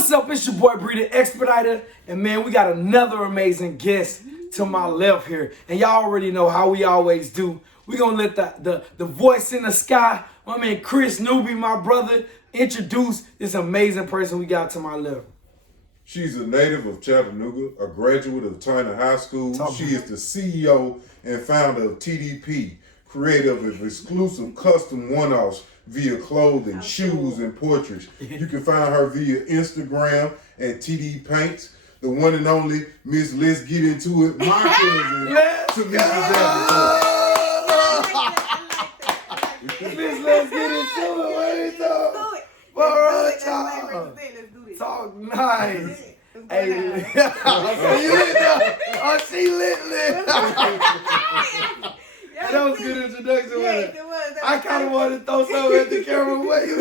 What's up? It's your boy Bree the Expediter, and man, we got another amazing guest to my left here. And y'all already know how we always do. We gonna let the voice in the sky, my man Chris Newby, my brother, introduce this amazing person we got to my left. She's a native of Chattanooga, a graduate of Tyner High School. She is the CEO and founder of TD.Paints, creator of exclusive custom one-offs via clothing, shoes, and portraits. You can find her via Instagram at TD.Paints. The one and only Miss Let's Get Into It, my cousin, to Mrs. Miss Let's Get Into It. What is up? Talk nice. Hey, you lit now. Oh, she lit. That was a good introduction. Yes, it was. I kind of wanted to throw something at the camera. What you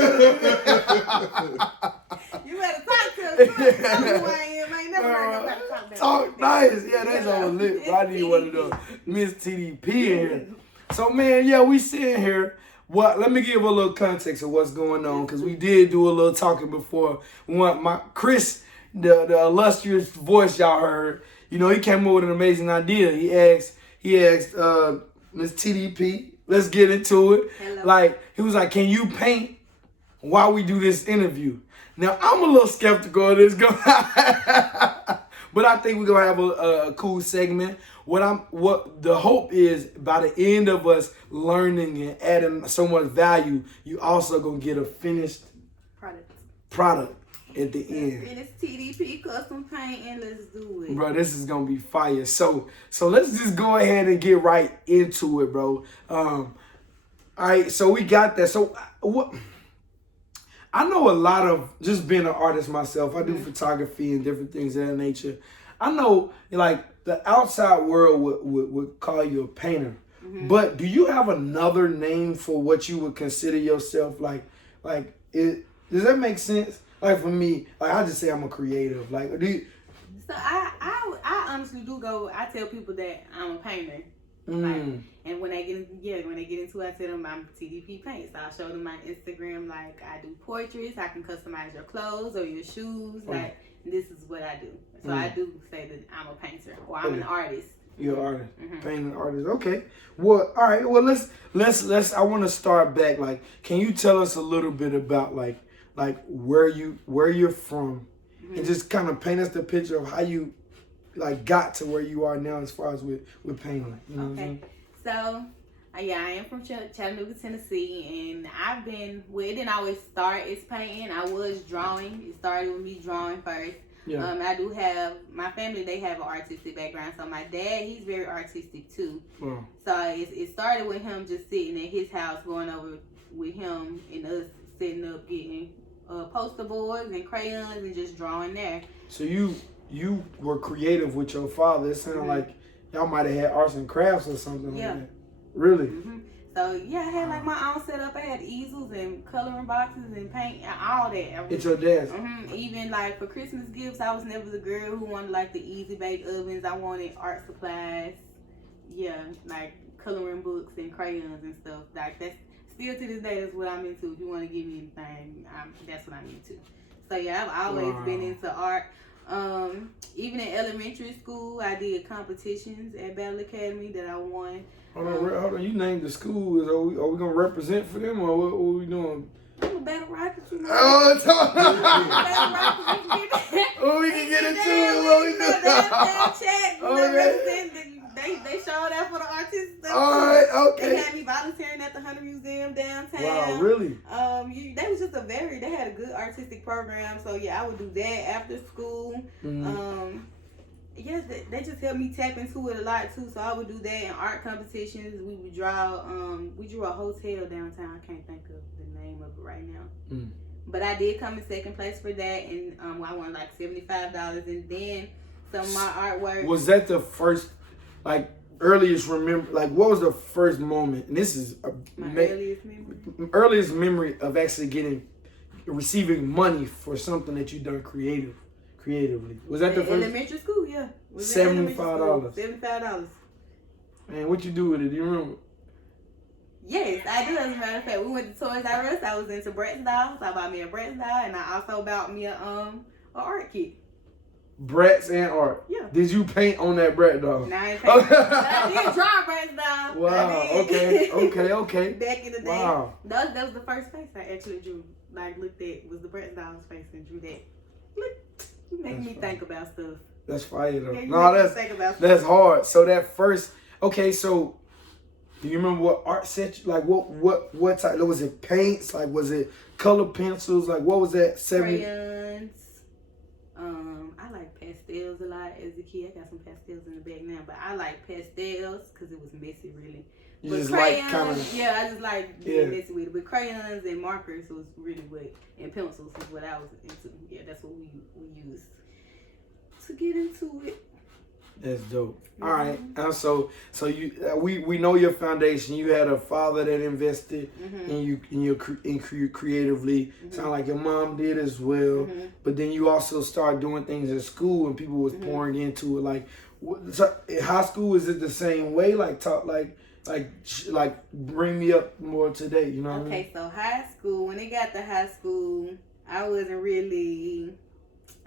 You better talk to us. Tell me who I am. I ain't never heard nobody talk that. Talk nice. Yeah, that's all lit. I need one of those. Miss TDP in here. So, man, yeah, we sitting here. Let me give a little context of what's going on, because we did do a little talking before. Chris, the illustrious voice y'all heard, you know, he came up with an amazing idea. He asked Miss TDP, let's get into it. Hello. Like, he was like, can you paint while we do this interview? Now, I'm a little skeptical of this, but I think we're gonna have a cool segment. What the hope is, by the end of us learning and adding so much value, you also gonna get a finished product at the end. Finished TDP custom paint, and let's do it. Bro, this is gonna be fire. So let's just go ahead and get right into it, bro. All right, so we got that. So what? I know a lot of, just being an artist myself, I do photography and different things of that nature. I know, like, the outside world would call you a painter. But do you have another name for what you would consider yourself? Does that make sense? Like, for me, like, I just say I'm a creative. Like, So I honestly do go. I tell people that I'm a painter. Like, and when they get into it, I tell them I'm TD.Paints. So I'll show them my Instagram. Like, I do portraits. I can customize your clothes or your shoes. Like, this is what I do. So I do say that I'm a painter, or I'm an artist. You're an artist, painting artist. Okay. Well, all right. Well, let's. I want to start back. Like, can you tell us a little bit about like where you're from, and just kind of paint us the picture of how you like got to where you are now as far as with painting. You know what I'm saying? So, yeah, I am from Chattanooga, Tennessee, and I've been. Well, it didn't always start as painting. I was drawing. It started with me drawing first. Yeah. I do have my family. They have an artistic background. So my dad, he's very artistic too. Wow. So it started with him just sitting at his house, going over with him and us setting up, getting poster boards and crayons and just drawing there. So you were creative with your father. It sounded like y'all might have had arts and crafts or something like that. Really? So yeah, I had like my own setup. I had easels and coloring boxes and paint and all that. It's your dad's? Even like for Christmas gifts, I was never the girl who wanted like the easy bake ovens. I wanted art supplies. Yeah, like coloring books and crayons and stuff. Like that's still to this day, that's what I'm into. If you want to give me anything, that's what I'm into. So yeah, I've always been into art. Even in elementary school, I did competitions at Battle Academy that I won. Hold on. You named the schools. Are we gonna represent for them, or what we doing? I'm a Battle Rocket, you know. Oh, it's all Battle Rocket, we can get into it. What we doing? They showed up for the artists. All right, okay. They had me volunteering at the Hunter Museum downtown. Wow, really? They was just they had a good artistic program. So yeah, I would do that after school. Yes, they just helped me tap into it a lot too. So I would do that in art competitions. We would draw. We drew a hotel downtown. I can't think of the name of it right now. But I did come in second place for that, and I won like $75. And then some of my artwork. Was that the first, like, earliest remember? Like, what was the first moment? And this is my earliest memory. Earliest memory of actually receiving money for something that you done creatively. Was that the first? Elementary school, yeah. $75. $75. Man, what you do with it? Do you remember? Yes, I do. As a matter of fact, we went to Toys R Us. I was into Bratz dolls. So I bought me a Bratz doll, and I also bought me a an art kit. Bratz and art. Yeah. Did you paint on that brat dog? Nah, I ain't paint. I did draw Bratz dog. Wow. Okay. Back in the day. Wow. That was the first face I actually drew. Like looked at was the Bratz dog's face and drew that. Look, you making me think about stuff. That's fire though. Yeah, No, that's hard. So that first, okay, so do you remember what art set? Like what type? Was it paints? Like was it color pencils? Like what was that? Crayons. I like pastels a lot as a kid. I got some pastels in the bag now, but I like pastels because it was messy, really. You but just crayons, like kind of. yeah, I just like being messy with it. But crayons and markers was really what, and pencils is what I was into. Yeah, that's what we used to get into it. That's dope. All right. So you we know your foundation. You had a father that invested in you creatively. Sound like your mom did as well. But then you also started doing things at school, and people was pouring into it. Like, so in high school, is it the same way? Like talk like bring me up more today. You know what I mean? Okay, so high school. When it got to high school, I wasn't really.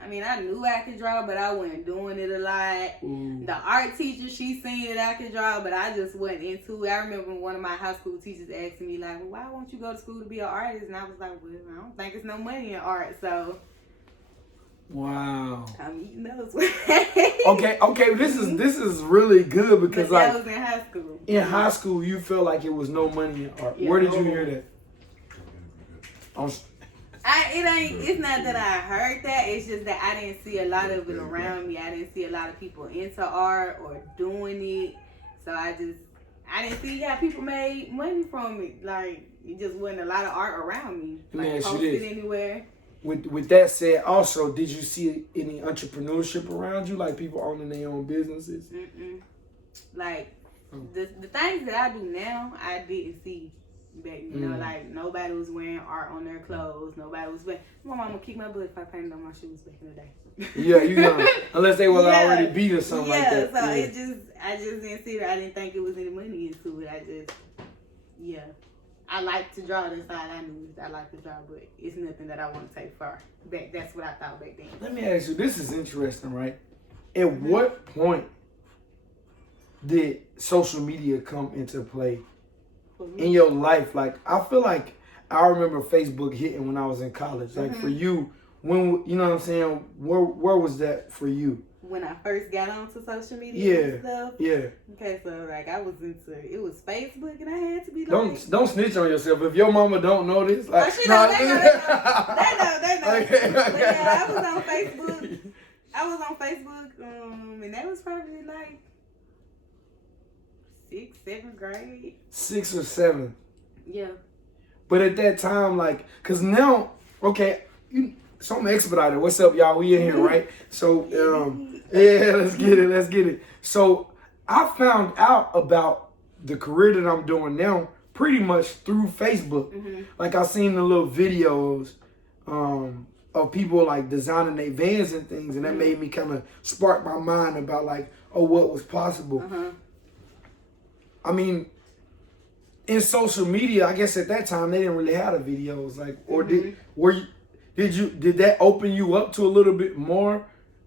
I mean, I knew I could draw, but I wasn't doing it a lot. Ooh. The art teacher, she seen that I could draw, but I just wasn't into it. I remember one of my high school teachers asking me, like, well, why won't you go to school to be an artist? And I was like, well, I don't think there's no money in art, so. Wow. I'm eating those. Okay. This is really good because but that was in high school. In high school, you felt like it was no money in art. Yeah, Where did you hear that? It's not that I heard that. It's just that I didn't see a lot of it around me. I didn't see a lot of people into art or doing it. So I didn't see how people made money from it. Like, it just wasn't a lot of art around me. Like, posted anywhere. With that said, also, did you see any entrepreneurship around you? Like people owning their own businesses? Like, the things that I do now, I didn't see. Back, you know, like nobody was wearing art on their clothes. Nobody was wearing. My mom would kick my butt if I painted on my shoes back in the day. Yeah, you know, unless they was already beat or something like that. So I just didn't see it. I didn't think it was any money into it. I like to draw. That's all I knew. I like to draw, but it's nothing that I want to take far. That's what I thought back then. Let me ask you. This is interesting, right? At what point did social media come into play in your life? Like, I feel like I remember Facebook hitting when I was in college. Like for you, when you know what I'm saying, where was that for you? When I first got onto social media and stuff. Yeah. Okay, so like I was into it was Facebook, and I had to be like, don't snitch on yourself. If your mama don't know this, like they know. They know. Okay. But yeah, I was on Facebook. And that was probably like 6th, 7th grade. 6 or 7. Yeah. But at that time, like, cause now, okay, so I'm expedited. What's up, y'all? We in here, right? So, yeah, let's get it. So I found out about the career that I'm doing now pretty much through Facebook. Like I seen the little videos of people like designing their vans and things, and that made me kind of spark my mind about like, oh, what was possible. I mean, in social media, I guess at that time they didn't really have the videos, like, or did that open you up to a little bit more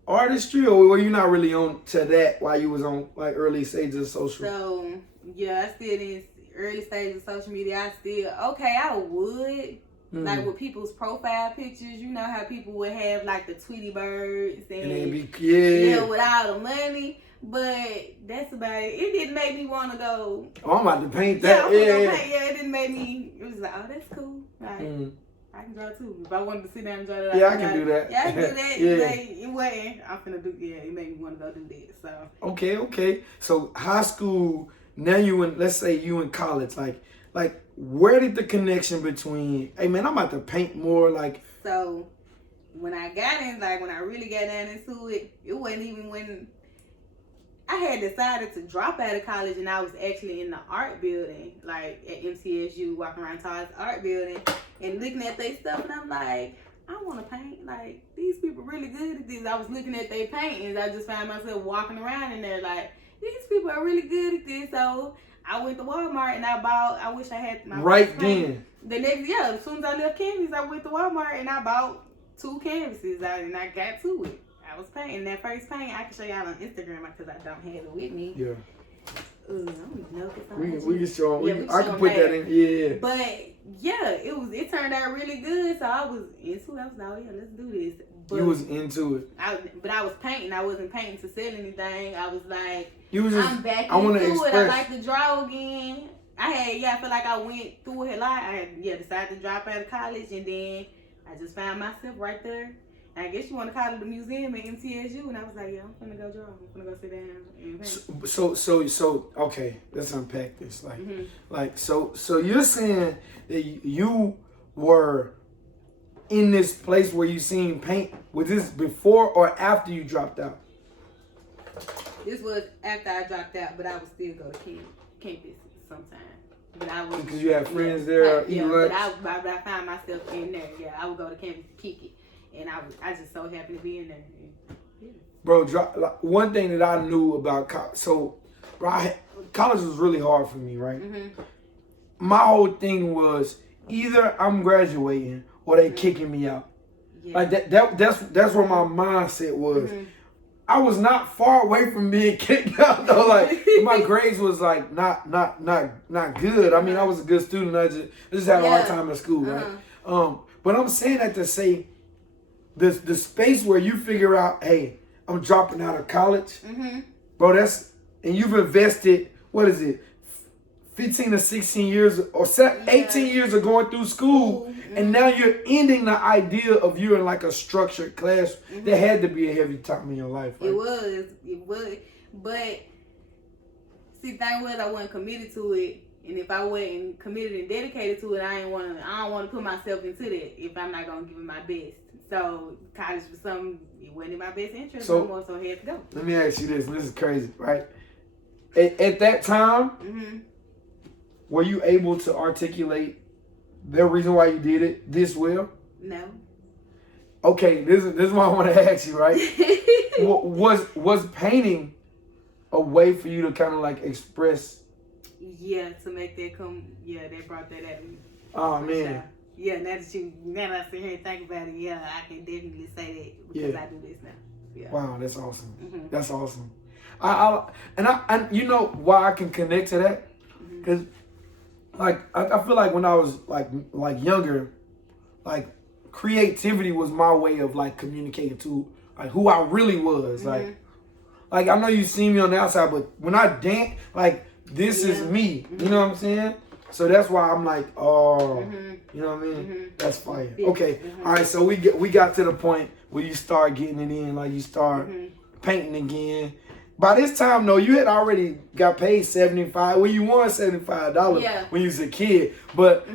artistry, or were you not really on to that while you was on like early stages of social? So yeah, I still in early stages of social media. I would like with people's profile pictures. You know how people would have like the Tweety birds and with all the money. But that's about it. It didn't make me want to go. Oh, I'm about to paint that. It didn't make me. It was like, oh, that's cool. Like, I can draw too. If I wanted to sit down and draw that, I can do that. Yeah, I can do that. It wasn't. I'm finna do. Yeah, it made me want to go do that. So. Okay. So high school. Now let's say you in college. Like where did the connection between? Hey man, I'm about to paint more. Like. So, when I got in, like when I really got down into it, it wasn't even when. I had decided to drop out of college, and I was actually in the art building, like at MTSU, walking around Todd's art building and looking at their stuff, and I'm like, I want to paint. Like, these people really good at this. I was looking at their paintings. I just found myself walking around in there like, these people are really good at this. So I went to Walmart and I wish I had my right then. The next, as soon as I left campus, I went to Walmart and I bought 2 canvases out and I got to it. I was painting that first paint. I can show y'all on Instagram because I don't have it with me. Yeah. I don't even know if it's on We can show them. Yeah, I can put that in. Yeah. But yeah, it turned out really good. So I was into it. I was like, oh yeah, let's do this. But you was into it. But I was painting. I wasn't painting to sell anything. I was like, you was just, I'm back I want to into express. it. I like to draw again. I feel like I went through it a lot. I decided to drop out of college, and then I just found myself right there. I guess you want to call it the museum at MTSU, and I was like, yeah, I'm finna go draw. I'm finna go sit down and paint. So okay, let's unpack this. So you're saying that you were in this place where you seen paint. Was this before or after you dropped out? This was after I dropped out, but I would still go to campus sometimes. But I was because you had friends there. But I found myself in there. Yeah, I would go to campus to kick it. And I just so happy to be in there. Yeah. Bro, one thing that I knew about college was really hard for me, right? Mm-hmm. My whole thing was either I'm graduating or they kicking me out. Yeah. Like that's where my mindset was. Mm-hmm. I was not far away from being kicked out though. Like my grades was like not good. I mean, I was a good student. I just had a hard time in school, right? But I'm saying that to say, the space where you figure out, hey, I'm dropping out of college, bro. And you've invested, what is it, 15 or 16 years or 18 years of going through school, and now you're ending the idea of you in like a structured class. That had to be a heavy time in your life. Right? It was, but see, the thing was I wasn't committed to it. And if I wasn't committed and dedicated to it, I don't want to put myself into that if I'm not gonna give it my best. So college was something, it wasn't in my best interest no more, so I had to go. Let me ask you this. This is crazy, right? At that time, were you able to articulate the reason why you did it this well? No. Okay, this is what I want to ask you, right? was painting a way for you to kind of like express? Yeah, to make that come. Yeah, they brought that at me. Oh man. Sure. Yeah, now that I sit here and think about it, yeah, I can definitely say that because I do this now. Yeah. Wow, that's awesome. That's awesome. I you know why I can connect to that? Because like I feel like when I was like younger, like creativity was my way of like communicating to like who I really was. Like I know you see me on the outside, but when I dance, like this is me. You know what I'm saying? So that's why I'm like, oh, you know what I mean? That's fire. Yeah. Okay, all right. So we got to the point where you start getting it in, like you start painting again. By this time, though, you had already got paid $75. Well, you won $75 when you was a kid. But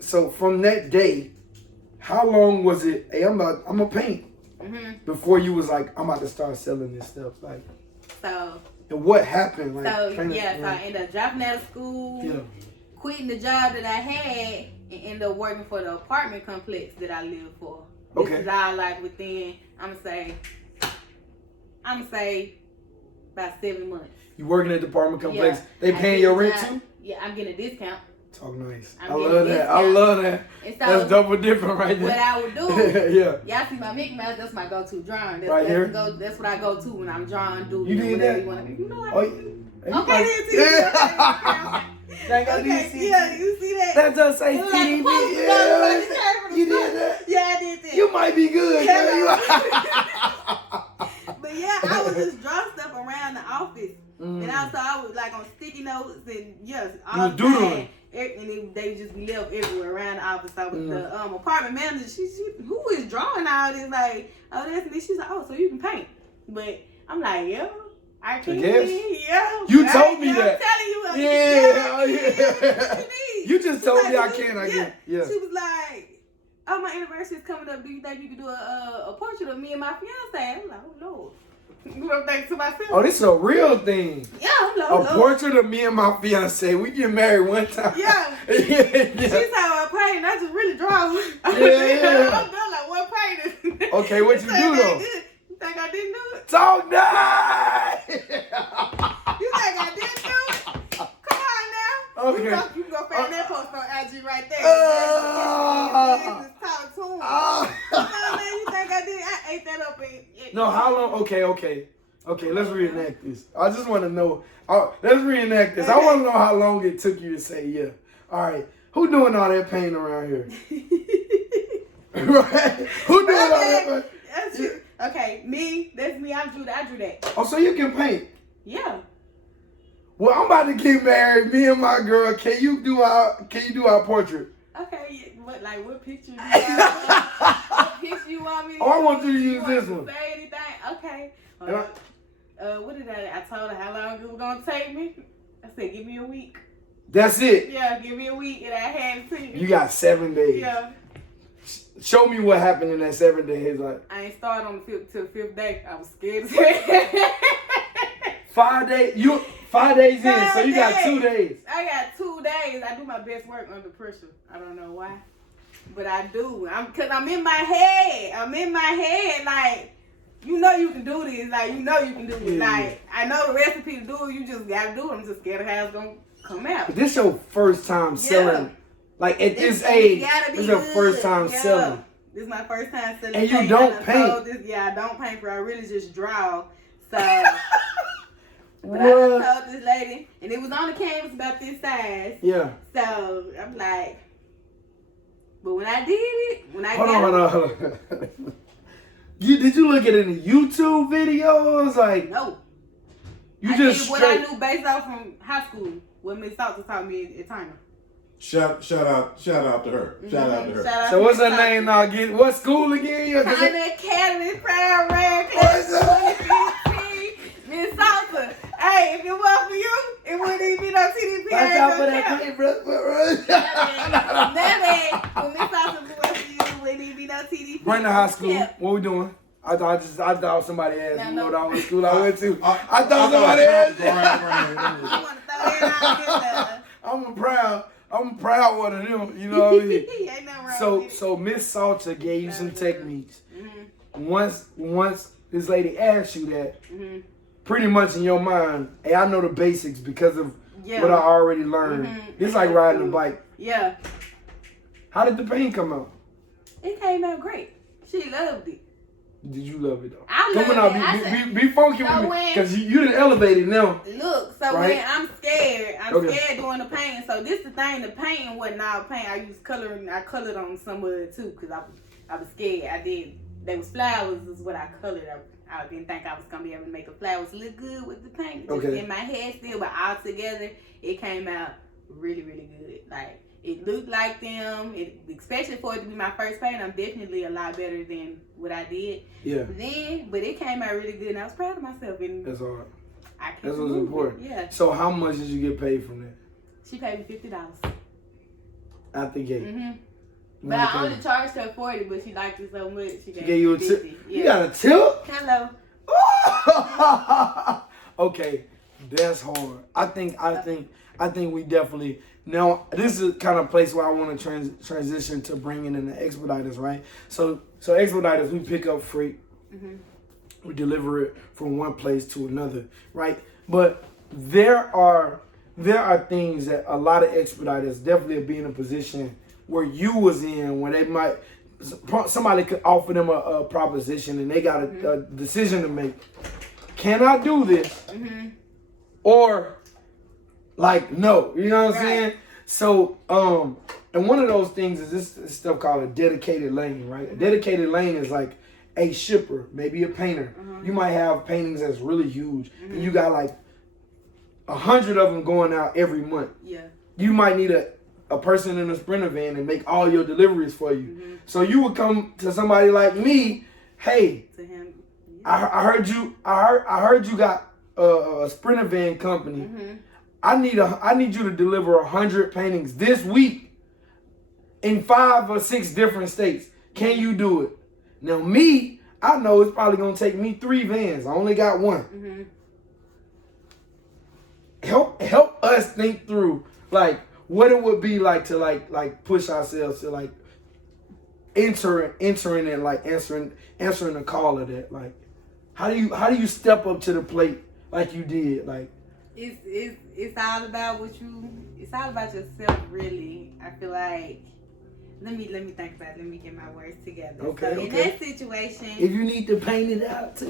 so from that day, how long was it? Hey, I'm gonna paint. Before you was like, I'm about to start selling this stuff. Like, so. And what happened? Like, so I ended up dropping out of school, quitting the job that I had, and ended up working for the apartment complex that I lived for. This is all like within, I'm gonna say about 7 months. You working at the apartment complex? They paying your rent too? Yeah, I'm getting a discount. Talk nice. I love that. So, that's double different right there. What I would do, y'all see my Mickey Mouse, that's my go-to drawing. That's what I go to when I'm drawing. You did that? You know what? Okay, you see that? That just say TD. You did that? Yeah, I did that. You might be good. But yeah, I would just draw stuff around the office. And also I was like on sticky notes and all the time. And they just be left everywhere around the office. So the apartment manager, she who is drawing all this? Like, oh, that's me. She's like, oh, so you can paint. But I'm like, yeah, I can. Yeah. You told me that. I'm telling you. Yeah. You just told me I can. I can. Yeah. She was like, oh, my anniversary is coming up. Do you think you could do a portrait of me and my fiance? I'm like, oh, Lord. You know, thinking to myself. Oh, this is a real thing. Yeah, I'm like, a portrait of me and my fiance. We get married one time. Yeah. She's how I paint, and I just really draw. I'm done like one painting. Okay, what you do though? You think I didn't do it? Talk nice. You think I didn't do it? Come on now. Okay. You can go find that post on IG right there. Just talk to him. Come on, man. stand up and No, how long? Okay. Let's reenact this. I just want to know. Let's reenact this. I want to know how long it took you to say yeah. All right. Who doing all that painting around here? Right? Who doing all that painting? That's you. Okay, me. That's me. I drew that. Oh, so you can paint? Yeah. Well, I'm about to get married. Me and my girl. Can you do our portrait? Okay. What picture you want? What picture you want me to Oh, I want you to use this one. Say anything? Okay. What did I told her how long it was gonna take me. I said, give me a week. That's it. Yeah, give me a week, and I had it to you. You got 7 days. Yeah. Show me what happened in that 7 days. Like, I ain't started on the 5th day. I was scared as hell. 5 days. 5 days in, so you got 2 days. I got 2 days. I do my best work under pressure. I don't know why, but I do. Cause I'm in my head. Like, you know you can do this. Like, you know you can do it. Yeah. Like, I know the recipe to do it. You just gotta do it. I'm just scared of how it's gonna come out. But this your first time selling. Like, at this age, this is your first time selling. This is my first time selling. And you don't paint. I don't paint, but I really just draw. So, but what? I told this lady, and it was on the canvas about this size. Yeah. So, I'm like, but when I did it, Hold on. Did you look at any YouTube videos? Like, no. You I just did what I knew based off from high school, what Miss Salter taught me at China. Shout out to her. Shout out to her. Shout out So to what's her Miss name now? What school again? China Academy Proud Red Class 2015. Miss Salter. Hey, if it wasn't for you, it wouldn't even be no TD.Paints. Watch out for that paintbrush, bro. When Miss Salter was for you, it wouldn't even be no TD.Paints. Right to high school. What we doing? I thought somebody asked me what school I went to. I thought somebody asked me. I want to throw that out. I'm a proud one of them. You know what I mean? Ain't nothing wrong with it. So Miss Salter gave you some techniques. Mm-hmm. Once this lady asked you that, Mm-hmm. pretty much in your mind, hey, I know the basics because of what I already learned. Mm-hmm. It's like riding a bike. Yeah. How did the paint come out? It came out great. She loved it. Did you love it though? I loved it. Be funky with me, because you done elevated now. Look, so right? when I'm scared doing the painting. So this the thing, the painting wasn't all paint. I used coloring. I colored on some of it too, because I was scared. They was flowers is what I colored. I didn't think I was gonna be able to make the flowers look good with the paint. Just in my head still, but all together it came out really, really good. Like, it looked like them. Especially for it to be my first paint, I'm definitely a lot better than what I did. Yeah. But it came out really good, and I was proud of myself. And that's all right. That's what's important. Yeah. So how much did you get paid from that? She paid me $50. Out the gate. Mm-hmm. But I only charged her $40, but she liked it so much. She gave you a $50. tip. Yeah. You got a tip? Hello. Okay, that's hard. I think we definitely. Now, this is kind of place where I want to transition to bringing in the expediters, right? So expediters, we pick up freight, we deliver it from one place to another, right? But there are things that a lot of expediters definitely be in a position where you was in, where they might, somebody could offer them a proposition and they got a decision to make. Can I do this? Or like, no, you know what I'm saying? So, and one of those things is this stuff called a dedicated lane, right? A dedicated lane is like a shipper, maybe a painter. You might have paintings that's really huge, and you got like 100 of them going out every month. Yeah. You might need a person in a Sprinter van and make all your deliveries for you. So you would come to somebody like me, hey, to him. I heard you got a Sprinter van company. I need you to deliver 100 paintings this week in 5 or 6 different states. Can you do it? Now me, I know it's probably gonna take me 3 vans. I only got 1. Help us think through like what it would be like to like push ourselves to like entering and like answering the call of that. Like how do you step up to the plate like you did? Like it's all about it's all about yourself, really. I feel like Let me think about it. Let me get my words together. Okay. So in that situation, if you need to paint it out too.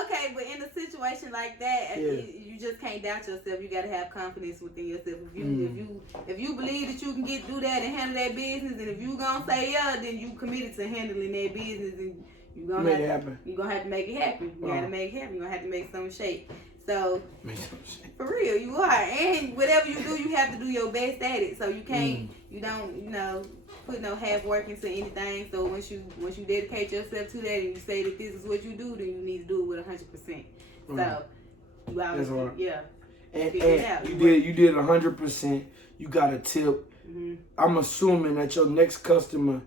Okay, but in a situation like that, you just can't doubt yourself. You gotta have confidence within yourself. If you believe that you can do that and handle that business, and if you gonna say yeah, then you committed to handling that business, and you're gonna make it happen. You're gonna have to make it happen. You gotta make it happen. You're gonna have to make something shake. So for real, you are, and whatever you do, you have to do your best at it. So you can't, you don't, put no half work into anything. So once you dedicate yourself to that and you say that this is what you do, then you need to do it with 100%. So you always, and you did 100%. You got a tip. I'm assuming that your next customer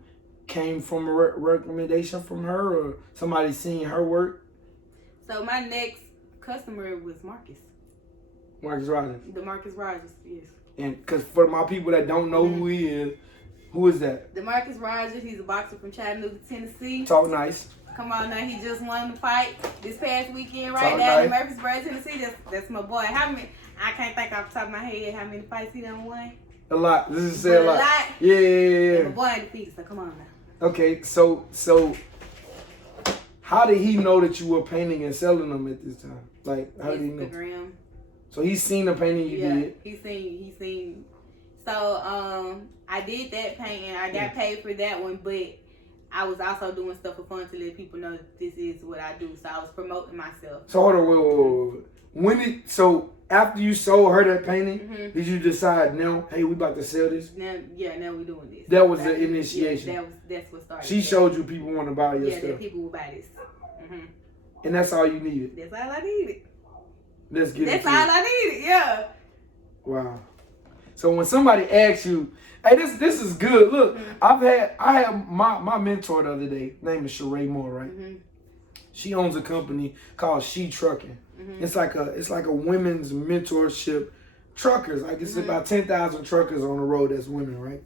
came from a recommendation from her, or somebody seen her work. So my next customer was Marcus Rogers. The Marcus Rogers, yes. And because for my people that don't know who he is, who is that? The Marcus Rogers, he's a boxer from Chattanooga, Tennessee. Talk nice. Come on now, he just won the fight this past weekend right now in Murfreesboro, Tennessee. That's my boy. How many? I can't think off the top of my head how many fights he done won. A lot. This is a lot. Yeah. And my boy ain't defeated, so come on now. Okay, so how did he know that you were painting and selling them at this time? Like, how did he know? Instagram. So he's seen the painting you did. He seen. So I did that painting. I got paid for that one, but I was also doing stuff for fun to let people know that this is what I do. So I was promoting myself. So hold on, wait. So after you sold her that painting, did you decide now, hey, we about to sell this? Now we doing this. That was the initiation. Yeah, that's what started. She showed you people want to buy your stuff. Yeah, that people will buy this. And that's all you needed. That's all I needed. Let's get That's all I needed. Yeah. Wow. So when somebody asks you, hey, this is good. Look, I had my mentor the other day. Name is Sheree Moore, right? She owns a company called She Trucking. It's like a women's mentorship. Truckers, like it's about 10,000 truckers on the road that's women, right?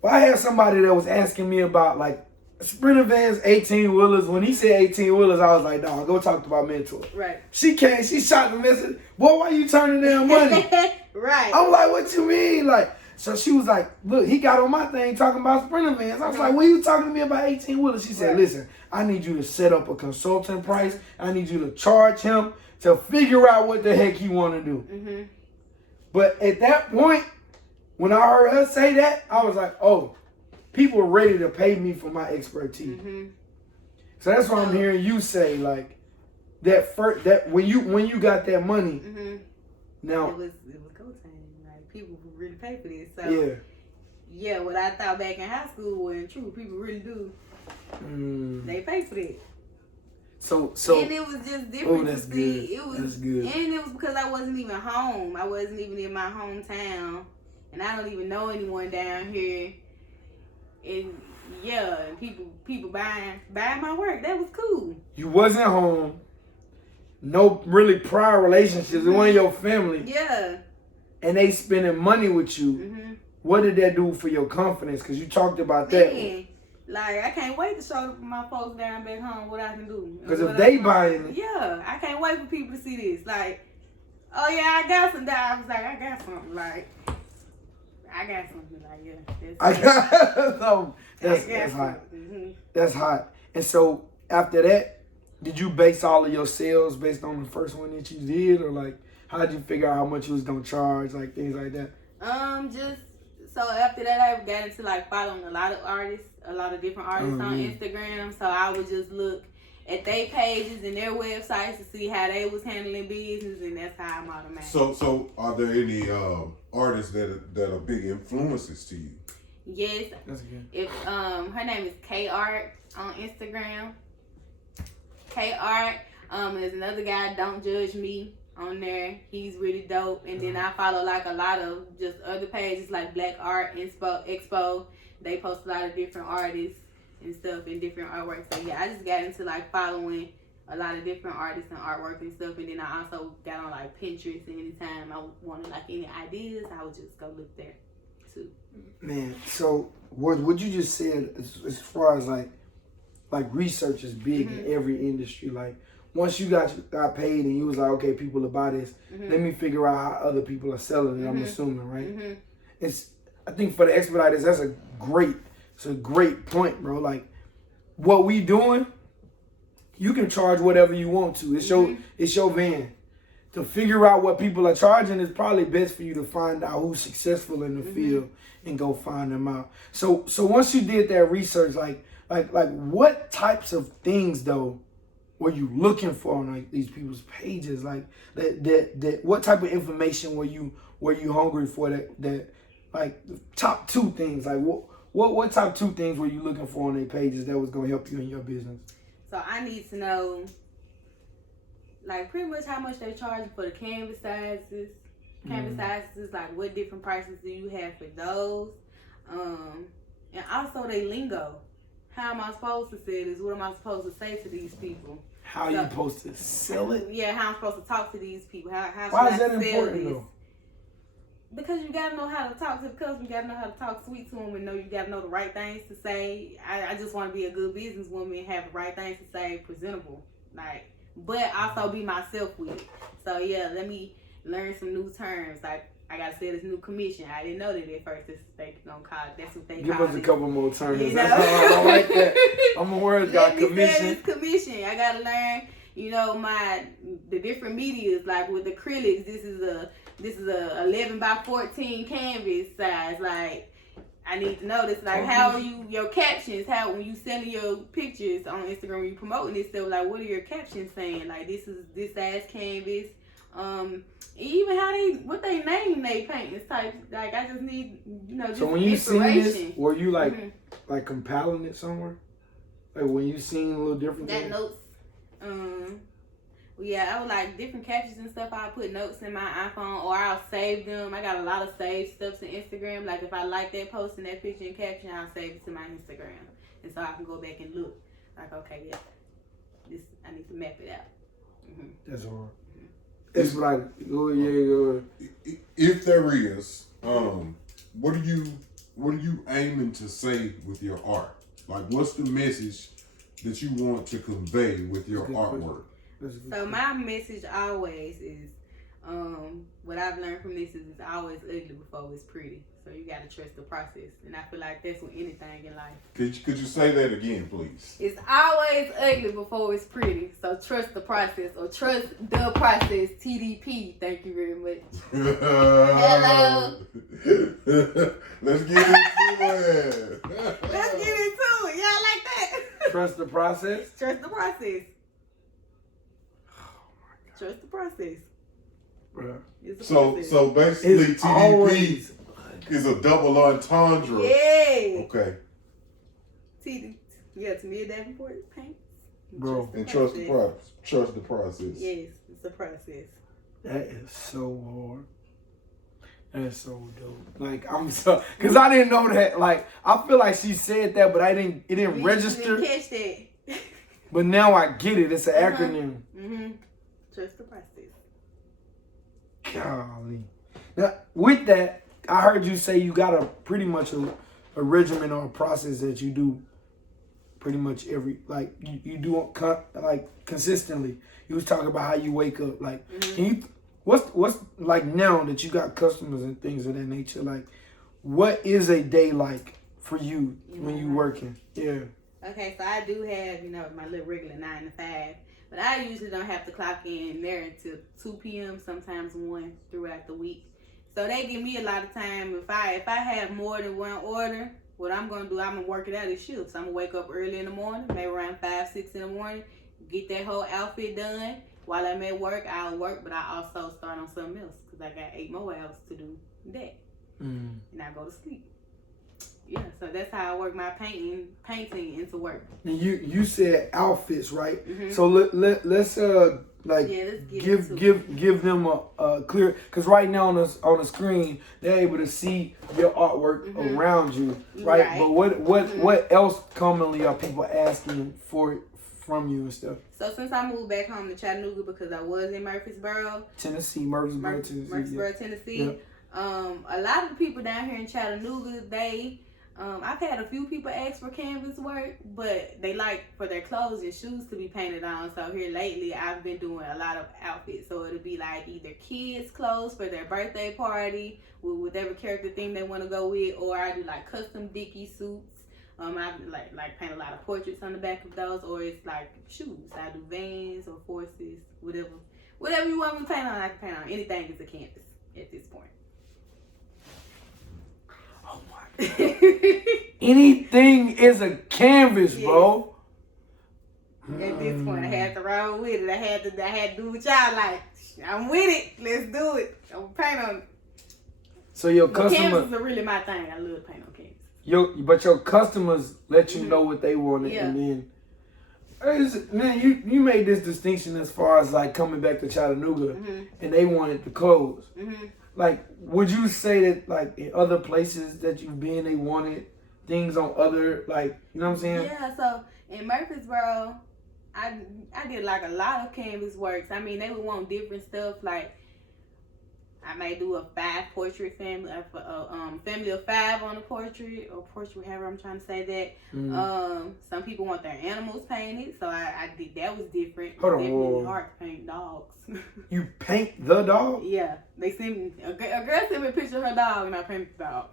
But I had somebody that was asking me about like Sprinter vans, 18-wheelers. When he said 18-wheelers, I was like, dog, go talk to my mentor. Right. She came, she shot the message. Boy, why you turning down money? Right. I'm like, what you mean? Like, so she was like, look, he got on my thing talking about Sprinter vans. I was like, what are you talking to me about 18-wheelers? She said, listen, I need you to set up a consultant price. I need you to charge him to figure out what the heck he want to do. But at that point, when I heard her say that, I was like, oh, people are ready to pay me for my expertise. So that's why I'm hearing you say like that when you got that money. Now it was go time. Like people would really pay for this. So yeah, what I thought back in high school wasn't true. People really do. They pay for that. So and it was just different to see. It was that's good. And it was because I wasn't even home. I wasn't even in my hometown, and I don't even know anyone down here. And people buying my work. That was cool. You wasn't home. No really prior relationships. It wasn't your family. Yeah. And they spending money with you. What did that do for your confidence? Because you talked about that. Like, I can't wait to show my folks down back home what I can do. Because if they buying it. Yeah, I can't wait for people to see this. Like, oh yeah, I got some. I was like, I got something. Like, I got something. Like, yeah. I got no. That's hot. That's hot. And so after that, did you base all of your sales based on the first one that you did, or like how did you figure out how much you was gonna charge, like things like that? Just so after that, I got into like following a lot of different artists on Instagram. So I would just look at their pages and their websites to see how they was handling business, and that's how I'm automatic. So are there any artists that are big influences to you? Yes. That's good. If her name is K Art on Instagram. K Art. There's another guy, Don't Judge Me, on there. He's really dope. And then I follow like a lot of just other pages like Black Art Expo. They post a lot of different artists and stuff and different artwork. So yeah, I just got into like following a lot of different artists and artwork and stuff. And then I also got on like Pinterest, and anytime I wanted like any ideas, I would just go look there too. Man, so what you just said as far as like research is big in every industry. Like once you got paid and you was like, okay, people will buy this. Let me figure out how other people are selling it. I'm assuming, right? I think for the expediters, it's a great point, bro. Like what we doing, you can charge whatever you want to. It's your van. To figure out what people are charging is probably best for you to find out who's successful in the field and go find them out. So once you did that research, like what types of things though were you looking for on like these people's pages? Like that what type of information were you hungry for that like the top 2 things? Like what top 2 things were you looking for on their pages that was gonna help you in your business? So I need to know like pretty much how much they're charging for the canvas sizes. Like what different prices do you have for those? And also they lingo. How am I supposed to say this? What am I supposed to say to these people? How you supposed to sell it? Yeah, how I'm supposed to talk to these people. How Why is should I that sell important this? though? Because you gotta know how to talk to the customer. You gotta know how to talk sweet to them, and you gotta know the right things to say. I just want to be a good businesswoman and have the right things to say, presentable, like, but also be myself with it. So yeah, let me learn some new terms. Like I gotta say this new commission. I didn't know that at first. That's what they Give call us a it. couple more terms. You know? That's all I like that. I'm a word got commission. Commission. I gotta learn. The different medias, like with acrylics. This is a 11 by 14 canvas size. Like I need to know this. Like how are your captions? How when you sending your pictures on Instagram, when you promoting this stuff, like what are your captions saying? Like this is this size canvas. Even what they name they paintings type. Like I just need just so when you seen this, were you like like compiling it somewhere? Like when you seen a little different that things? notes. Yeah, I would like different captions and stuff. I'll put notes in my iPhone or I'll save them. I got a lot of saved stuff in Instagram. Like if I like that post and that picture and caption, I'll save it to my Instagram. And so I can go back and look. Like, okay, yeah, I need to map it out. That's hard. It's like, go. If there is, what are you aiming to say with your art? Like, what's the message that you want to convey with your artwork? So my message always is, what I've learned from this is it's always ugly before it's pretty. So you gotta trust the process, and I feel like that's with anything in life. Could you say that again, please? It's always ugly before it's pretty. So trust the process, or trust the process. TDP. Thank you very much. Hello. Let's get into it. Let's get into it. Y'all like that? Trust the process. Trust the process. Trust the process. Bruh. So basically It's TDP always is a double entendre. Yeah. Okay. To me, Davenport Paints. Trust the process. Yes, it's a process. That is so hard. That's so dope. Like cause I didn't know that. Like I feel like she said that, but it didn't register. Didn't catch that. But now I get it. It's an acronym. Trust the process. Golly. Now with that, I heard you say you got a pretty much a regimen or a process that you do pretty much every you do like consistently. You was talking about how you wake up. Like can you what's like now that you got customers and things of that nature, like what is a day like for you when you working? Yeah. Okay, so I do have, my little regular 9 to 5. But I usually don't have to clock in there until 2 p.m., sometimes 1 throughout the week. So they give me a lot of time. If I have more than one order, what I'm going to do, I'm going to work it out in shifts. I'm going to wake up early in the morning, maybe around 5, 6 in the morning, get that whole outfit done. While I'm at work, I'll work, but I also start on something else because I got 8 more hours to do that. And I go to sleep. Yeah, so that's how I work my painting into work. And you said outfits, right? So let's give them a clear, because right now on the screen they're able to see your artwork around you, right? But what else commonly are people asking from you and stuff? So since I moved back home to Chattanooga because I was in Murfreesboro, Tennessee. A lot of the people down here in Chattanooga, they I've had a few people ask for canvas work, but they like for their clothes and shoes to be painted on. So here lately, I've been doing a lot of outfits. So it'll be like either kids' clothes for their birthday party with whatever character theme they want to go with, or I do like custom Dickie suits. I like paint a lot of portraits on the back of those, or it's like shoes. I do Vans or Forces, whatever you want me to paint on. I can paint on anything is a canvas at this point. Oh my God. Anything is a canvas, bro. At this point, I had to roll with it. I had to do what y'all like. I'm with it. Let's do it. I'm gonna paint on it. So your customers, canvases are really my thing. I love paint on canvas. But your customers let you know what they wanted, and then man, you made this distinction as far as like coming back to Chattanooga, and they wanted the clothes. Like, would you say that like in other places that you've been, they wanted things on other, like, you know what I'm saying? Yeah. So in Murfreesboro, I did like a lot of canvas works. I mean, they would want different stuff. Like, I may do a 5 portrait family, family of 5 on a portrait, or portrait, however I'm trying to say that. Some people want their animals painted, so I did, that was different. Hold on, definitely hard to paint dogs. You paint the dog? Yeah, they sent me a girl sent me a picture of her dog, and I painted the dog.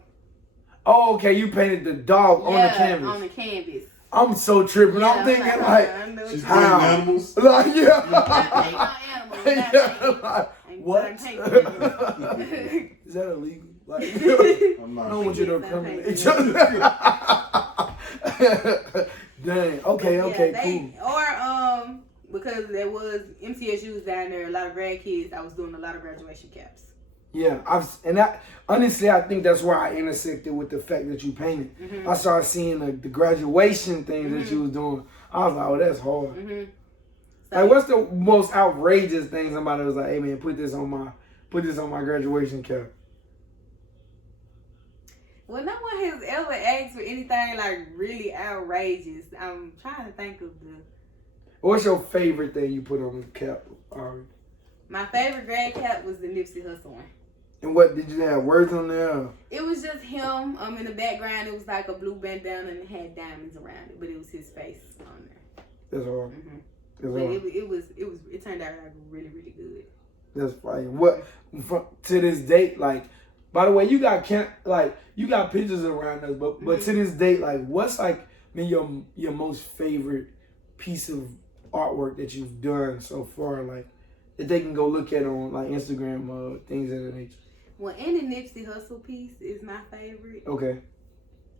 Oh, okay, you painted the dog on the canvas. On the canvas. I'm so tripping. Yeah, I'm thinking like, she's painting animals. Like, yeah. Not painting animals. Like, what? Is that illegal? Like, I'm not. I don't want you to incriminate each other. Dang. Okay, cool. Or because there was MTSU's down there, a lot of grad kids. I was doing a lot of graduation caps. Yeah, honestly, I think that's where I intersected with the fact that you painted. I started seeing the graduation things that you was doing. I was like, oh, that's hard. So, like, what's the most outrageous thing somebody was like, hey man, put this on my graduation cap? Well, no one has ever asked for anything like really outrageous. I'm trying to think of the. What's your favorite thing you put on the cap, Ari? My favorite grad cap was the Nipsey Hussle one. And what, did you have words on there? It was just him. In the background, it was like a blue bandana and it had diamonds around it, but it was his face on there. That's hard. But it turned out like really, really good. That's fine. What to this date, like, by the way, you got pictures around us, but to this date, like, what's like your most favorite piece of artwork that you've done so far, like that they can go look at on like Instagram, things of that nature? Well, any Nipsey Hussle piece is my favorite. Okay.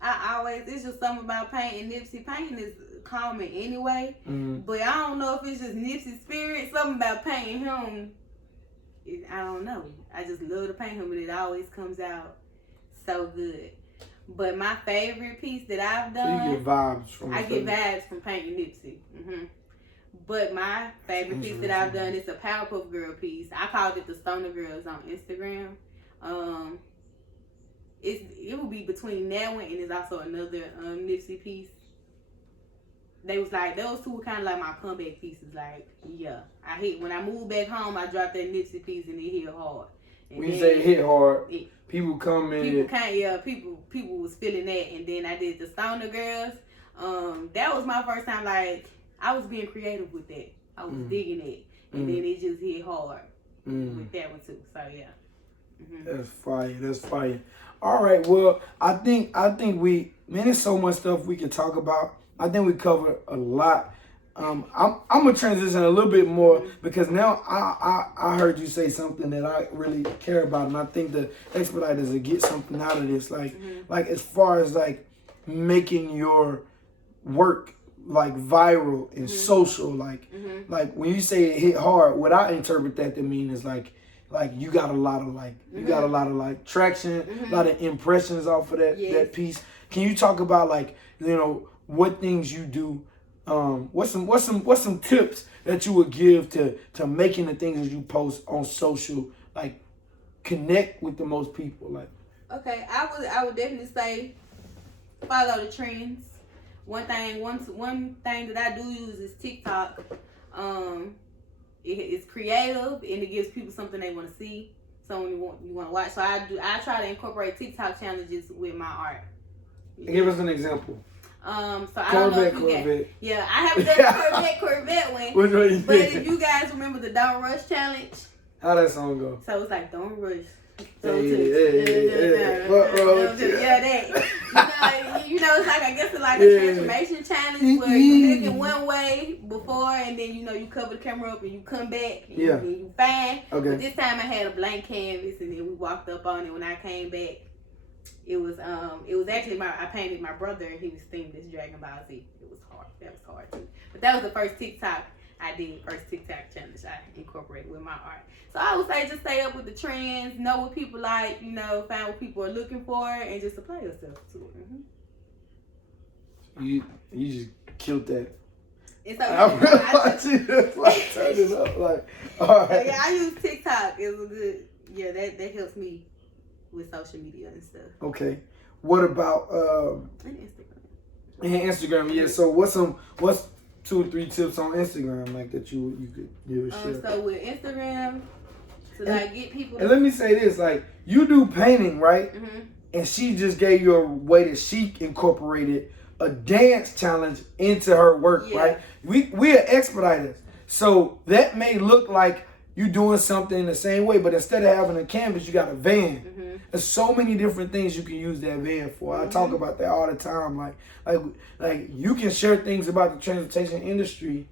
It's just something about painting Nipsey. Painting is calming anyway, but I don't know if it's just Nipsey's spirit. Something about painting him, I don't know. I just love to paint him, but it always comes out so good. But my favorite piece that I've done, so you get vibes from. I get vibes from painting Nipsey. But my favorite piece that I've done is a Powerpuff Girl piece. I called it the Stoner Girls on Instagram. It will be between that one and there's also another Nipsey piece. They was like, those two were kind of like my comeback pieces. Like, yeah, when I moved back home, I dropped that Nipsey piece and it hit hard. And when you say it hit hard, people come in. People was feeling that, and then I did the Stoner Girls. That was my first time. Like, I was being creative with that. I was digging it, and then it just hit hard with that one too. So yeah. That's fire. That's fire. All right. Well, I think there's so much stuff we can talk about. I think we covered a lot. I'm gonna transition a little bit more because now I heard you say something that I really care about, and I think the expediters will get something out of this. Like as far as like making your work like viral and social, like when you say it hit hard, what I interpret that to mean is like you got a lot of traction, a lot of impressions off of that piece. Can you talk about like, you know, what things you do? What's some tips that you would give to making the things that you post on social like connect with the most people? Like, okay, I would definitely say follow the trends. One thing that I do use is TikTok. It's creative and it gives people something they want to see, someone you want to watch. So I try to incorporate TikTok challenges with my art. Give us an example. So I don't know if you Corvette. Yeah, I haven't done the Corvette one. Which one you But did? if you guys remember the Don't Rush challenge. How that song go? So it's like, don't rush. Yeah, that. You know, it's like, I guess it's like a transformation challenge where you look in one way before and then, you cover the camera up and you come back and you fine. Okay. But this time I had a blank canvas and then we walked up on it. When I came back, it was actually I painted my brother and he was themed as Dragon Ball Z. It was hard. That was hard too. But that was the first TikTok I did, first TikTok challenge I incorporated with my art. So I would say just stay up with the trends, know what people like, find what people are looking for, and just apply yourself to it. You just killed that. It's okay. I just like turn it up like, all right. So yeah, I use TikTok. It's a good, that helps me with social media and stuff. Okay. What about And Instagram. And Instagram, yeah. So what's 2 or 3 tips on Instagram like that you could give a share? So with Instagram, to get people. And let me say this, like you do painting, right? Mm-hmm. And she just gave you a way that she incorporated a dance challenge into her work, right? We are expediters, so that may look like you doing something the same way, but instead of having a canvas, you got a van. Mm-hmm. There's so many different things you can use that van for. I talk about that all the time. Like you can share things about the transportation industry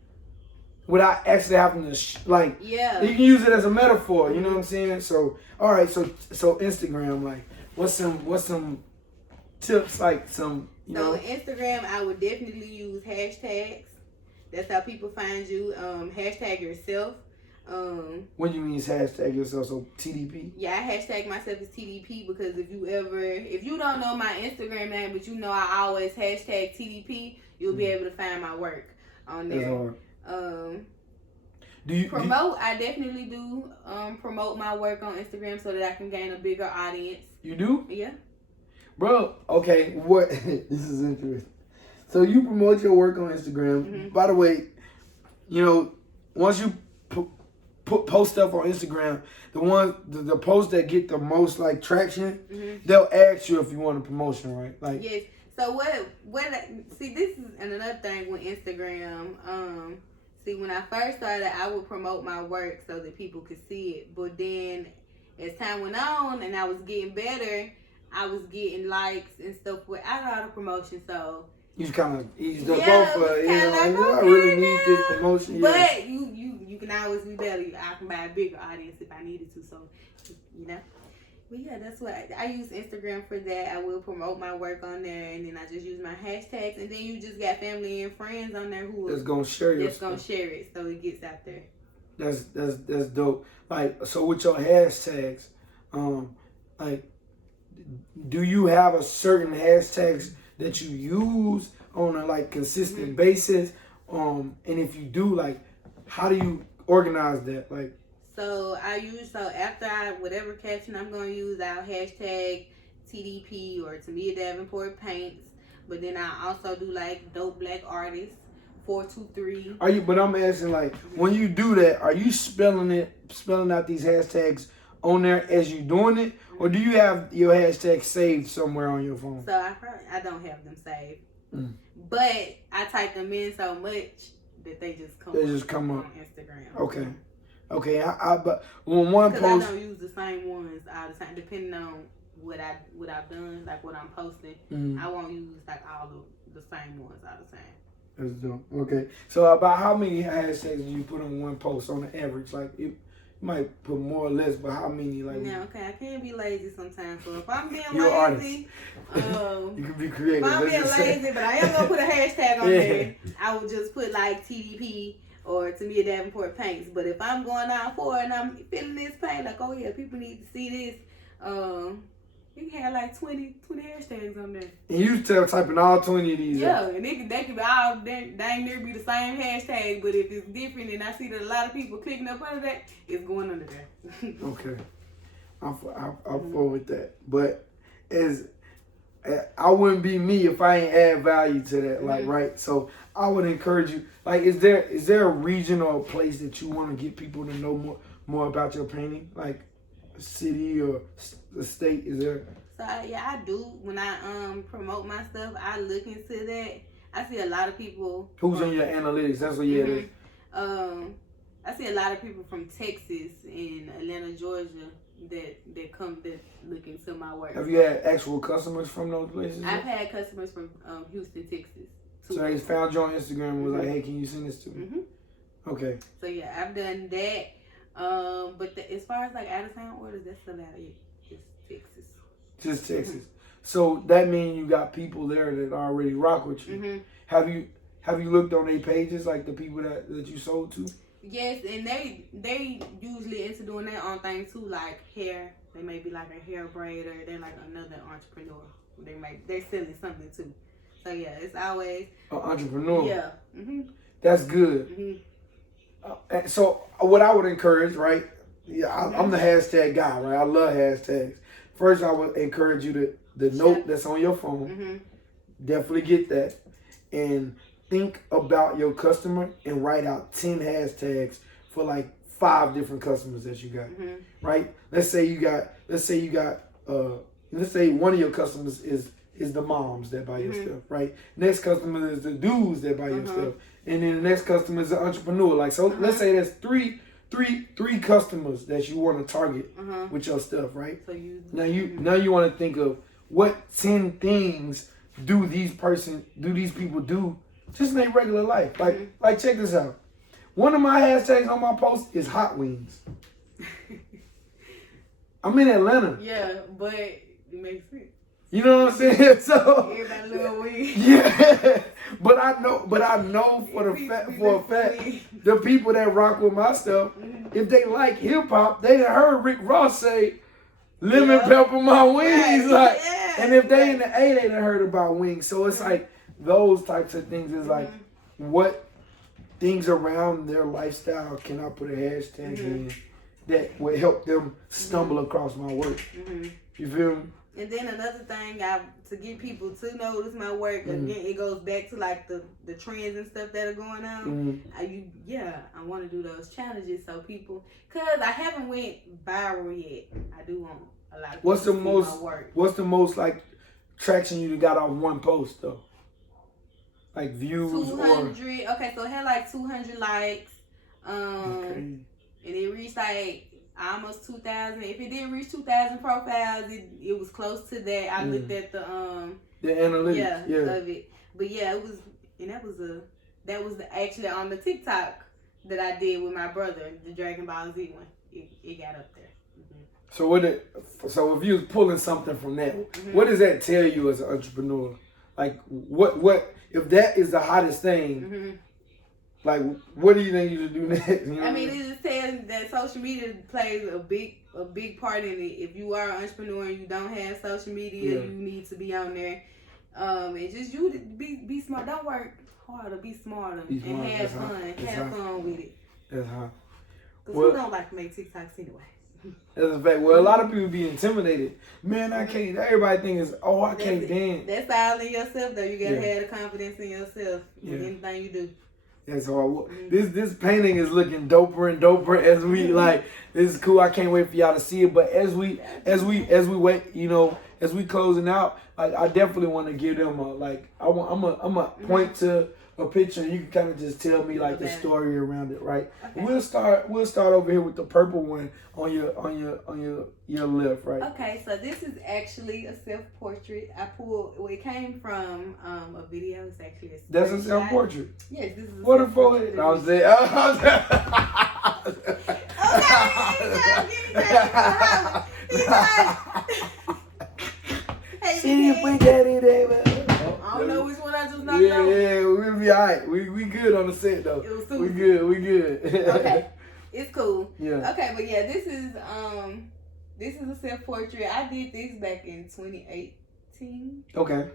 without actually having to you can use it as a metaphor. You know what I'm saying? So all right, so Instagram, like what's some tips, like some So Instagram, I would definitely use hashtags. That's how people find you. Hashtag yourself. What do you mean hashtag yourself? So TDP? Yeah, I hashtag myself as TDP because if you don't know my Instagram name, but I always hashtag TDP, you'll be able to find my work on there. Do you promote? I definitely do promote my work on Instagram so that I can gain a bigger audience. You do? Yeah. Bro, okay, what? This is interesting. So you promote your work on Instagram. Mm-hmm. By the way, once you post stuff on Instagram, the posts that get the most traction, they'll ask you if you want a promotion, right? Yes. So what? See, this is another thing with Instagram. See, when I first started, I would promote my work so that people could see it. But then, as time went on and I was getting better, I was getting likes and stuff without all the promotion. So you kind of eased up off I really need this promotion. But you can always be better. I can buy a bigger audience if I needed to. So But yeah, that's what I use Instagram for that. I will promote my work on there, and then I just use my hashtags, and then you just got family and friends on there who that's gonna share it, so it gets out there. That's dope. So with your hashtags, do you have a certain hashtags that you use on a consistent basis? And if you do, how do you organize that? So after whatever caption I'm gonna use, I'll hashtag TDP or TD.Paints. But then I also do dope black artists 423. But I'm asking when you do that, are you spelling out these hashtags on there as you doing it, or do you have your hashtag saved somewhere on your phone? So I don't have them saved, but I type them in so much that they just come up on Instagram. Okay, but when one post, I don't use the same ones all the time, depending on what I've done, what I'm posting. I won't use all the same ones all the time. That's dope. Okay, so about how many hashtags do you put on one post on the average? You might put more or less, but how many? I can't be lazy sometimes. So if I'm being You're lazy, you can be creative. If I'm being lazy, but I am gonna put a hashtag on there. I would just put TDP. Or TD.Paints. But if I'm going out for it and I'm feeling this paint, people need to see this, you can have 20 hashtags on there. And you still typing all 20 of these. Yeah, and they could be all, they ain't near be the same hashtag, but if it's different and I see that a lot of people clicking up under that, it's going under there. Okay. I'll fall with that. But I wouldn't be me if I ain't add value to that, right? So I would encourage you, is there a region or a place that you want to get people to know more about your painting? A city or a state, is there? So So I do. When I promote my stuff, I look into that. I see a lot of people. Who's on your analytics? That's what you had. I see a lot of people from Texas and Atlanta, Georgia that come that look into my work. Have you had actual customers from those places? I've had customers from Houston, Texas. So they found you on Instagram and was like, "Hey, can you send this to me?" Okay. So yeah, I've done that. But as far as like out of town orders, that's about it. Just Texas. Just Texas. So that means you got people there that already rock with you. Have you looked on their pages, like the people that you sold to? Yes, and they usually into doing their own thing too, like hair. They may be like a hair braider. They're like another entrepreneur. They're selling something too. So yeah, it's always an entrepreneur. Yeah. That's good. So what I would encourage, right? Yeah, I'm the hashtag guy, right? I love hashtags. First, I would encourage you to the note that's on your phone. Definitely get that, and think about your customer and write out 10 hashtags for like 5 different customers that you got. Right? Let's say one of your customers is the moms that buy your stuff, right? Next customer is the dudes that buy your stuff. And then the next customer is the entrepreneur. Like, so let's say there's three customers that you want to target with your stuff, right? So now you want to think of what 10 things do these people do just in their regular life. Like check this out. One of my hashtags on my post is hot wings. I'm in Atlanta. Yeah, but it makes sense. You know what I'm saying? So everybody love wings. Yeah, but I know for a fact, the people that rock with my stuff, if they like hip hop, they done heard Rick Ross say, "Lemon pepper my wings." Like, and if they in the A, they done heard about wings. So it's like those types of things. Is like what things around their lifestyle can I put a hashtag in that would help them stumble across my work. You feel me? And then another thing, to get people to notice my work, again, it goes back to like the trends and stuff that are going on. I want to do those challenges so people, cause I haven't went viral yet. I do want a lot of people to see my work. What's the most like traction you got on one post though? Like views 200. Okay, so it had like 200 likes. And it reached like almost 2,000. If it didn't reach 2,000 profiles, it was close to that. I looked at the analytics of it. But yeah, it was, and that was actually on the TikTok that I did with my brother, the Dragon Ball Z one. It got up there. So if you was pulling something from that, what does that tell you as an entrepreneur? Like what if that is the hottest thing? Like, what do you think you should do next? You know I mean, it just tells that social media plays a big part in it. If you are an entrepreneur and you don't have social media, you need to be on there. And just you to be smart. Don't work harder. Be smarter and have fun. Have fun with it. That's hot. Because who don't like to make TikToks anyway? That's a fact. Well, a lot of people be intimidated. Man, I can't. Everybody thinks, I can't dance. That's all in yourself, though. You gotta have the confidence in yourself in anything you do. That's hard. This painting is looking doper and doper as we like. This is cool. I can't wait for y'all to see it. But as we wait, as we closing out, like I definitely want to give them I'm a point to a picture, and you can kind of just tell me like the story around it, right? Okay. We'll start over here with the purple one on your left, right? Okay, so this is actually a self-portrait. It came from a video. It's actually that's a self-portrait. Yes, this is what a forehead. I was there. I don't know which one I just knocked out. Yeah, we'll be alright. We good on the set though. We good. Okay, it's cool. Yeah. Okay, but yeah, this is a self-portrait. I did this back in 2018. Okay.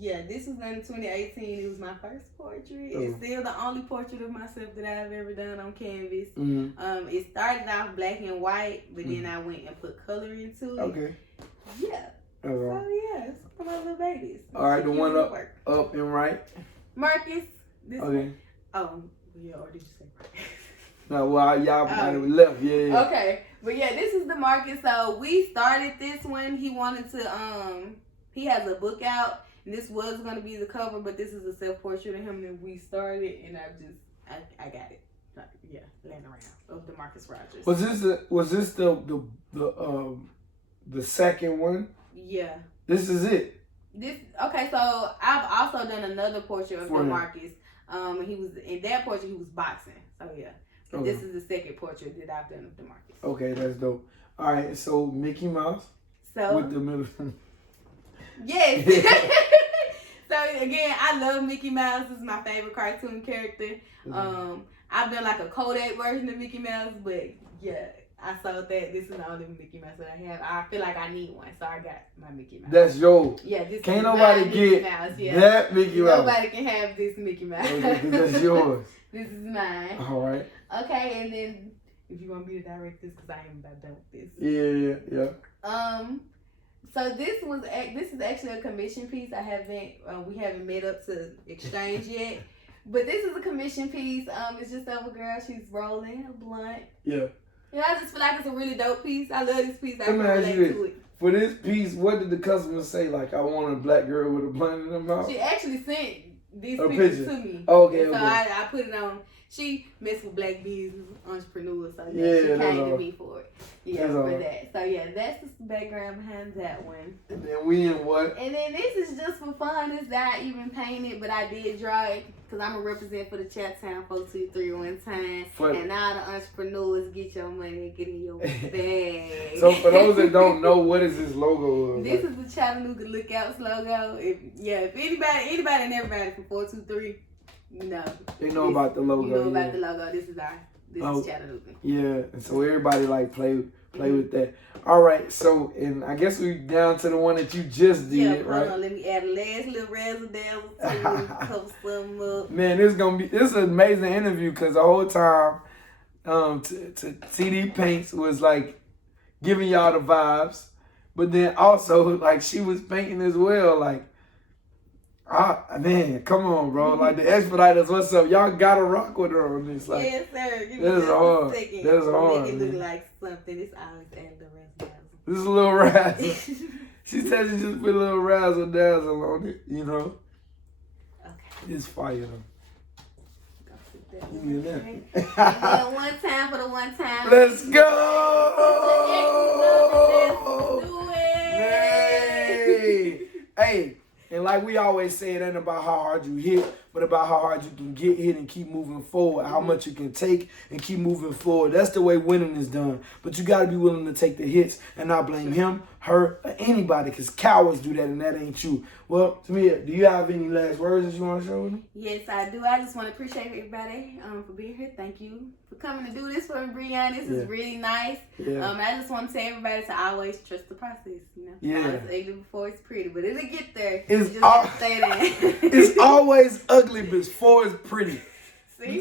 Yeah, this was done in 2018. It was my first portrait. It's still the only portrait of myself that I've ever done on canvas. It started off black and white, but then I went and put color into it. Okay. Yeah. So yeah, it's for my little babies. All right, the one up and right. Marcus. This okay. one. Oh, yeah, or did you say Marcus? No, well, y'all might have left. Yeah. Okay, but yeah, this is the market. So we started this one. He wanted to. He has a book out. And this was gonna be the cover, but this is a self-portrait of him that we started, and I got it. Yeah, laying around of DeMarcus Rogers. Was this the second one? Yeah. This is it. Okay. So I've also done another portrait of DeMarcus. He was in that portrait. He was boxing. So yeah. But this is the second portrait that I've done of DeMarcus. Okay, that's dope. All right, so Mickey Mouse. So with the middle. Yes. So again, I love Mickey Mouse. This is my favorite cartoon character. I've done like a Kodak version of Mickey Mouse, but yeah, I sold that. This is the only Mickey Mouse that I have. I feel like I need one, so I got my Mickey Mouse. That's yours. Yeah, this can't is nobody get Mouse. Yeah. That Mickey Mouse. Nobody can have this Mickey Mouse. Okay, that's yours. This is mine. All right. Okay, and then if you want me to direct this, because I am about done with this. Yeah. So this is actually a commission piece. We haven't made up to exchange yet, but this is a commission piece. It's just of a girl. She's rolling a blunt. Yeah. I just feel like it's a really dope piece. I love this piece. I Let can me ask relate you to it. For this piece, what did the customer say? Like, I want a black girl with a blunt in her mouth? She actually sent these A pictures picture. to me. Okay. So I put it on. She messed with black business entrepreneurs, so Yeah, she came to all. me for it. Yeah, That's for all. that. So yeah, that's the background behind that one. And then we in what? And then this is just for fun. It's not even painted, but I did draw it because I'm a represent for the Chattown 423 one time. And all the entrepreneurs get your money and get in your bag. So for those that don't know, what is this logo? This is the Chattanooga Lookouts logo. If anybody and everybody from 423, they know about the logo. You know about the logo. This is Chattanooga. Yeah, and so everybody like play with that. All right, so and I guess we down to the one that you just did, right? Hold on, let me add a last little razzle dazzle to cover some up. Man, this is an amazing interview because the whole time, TD.Paints was like giving y'all the vibes, but then also like she was painting as well, like. Man, come on, bro. Like the Expediters, what's up? Y'all gotta rock with her on this. Like, yes, sir. Give me that's just hard. a second. That's hard. Make it look like something. It's always adding the razzle this is a little razzle. She said she just put a little razzle dazzle on it, you know. Okay. It's fire though. One time for the one time. Let's go! Let's do it. Hey. And like we always say, it ain't about how hard you hit, but about how hard you can get hit and keep moving forward, how much you can take and keep moving forward. That's the way winning is done. But you got to be willing to take the hits and not blame him, her, or anybody, because cowards do that, and that ain't you. Well, Tamia, do you have any last words that you want to share with me? Yes, I do. I just want to appreciate everybody for being here. Thank you for coming to do this for me, Breon. This is really nice. Yeah. I just want to tell everybody to always trust the process. Yeah. It's ugly before it's pretty, but it'll get there. It's stay there. It's always ugly before it's pretty. See?